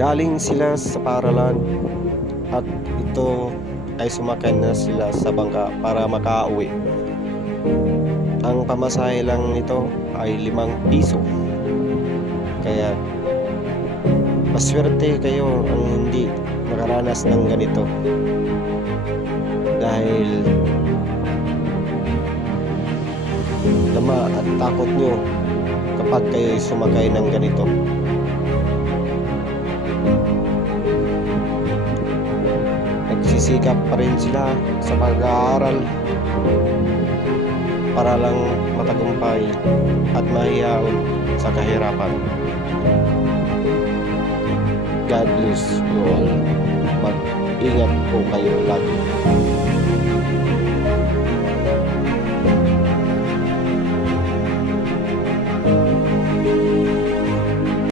Galing sila sa paaralan at ito ay sumakay na sila sa bangka para makauwi. Ang pamasahe lang nito ay ₱5. Kaya maswerte kayo ang hindi makaranas ng ganito. Dahil tama at takot nyo kapag kayo'y sumakay ng ganito. Nagsisikap pa rin sila sa pag-aaral para lang matagumpay at mahiyaon sa kahirapan. God bless you all. Mag-ingat po kayo lagi.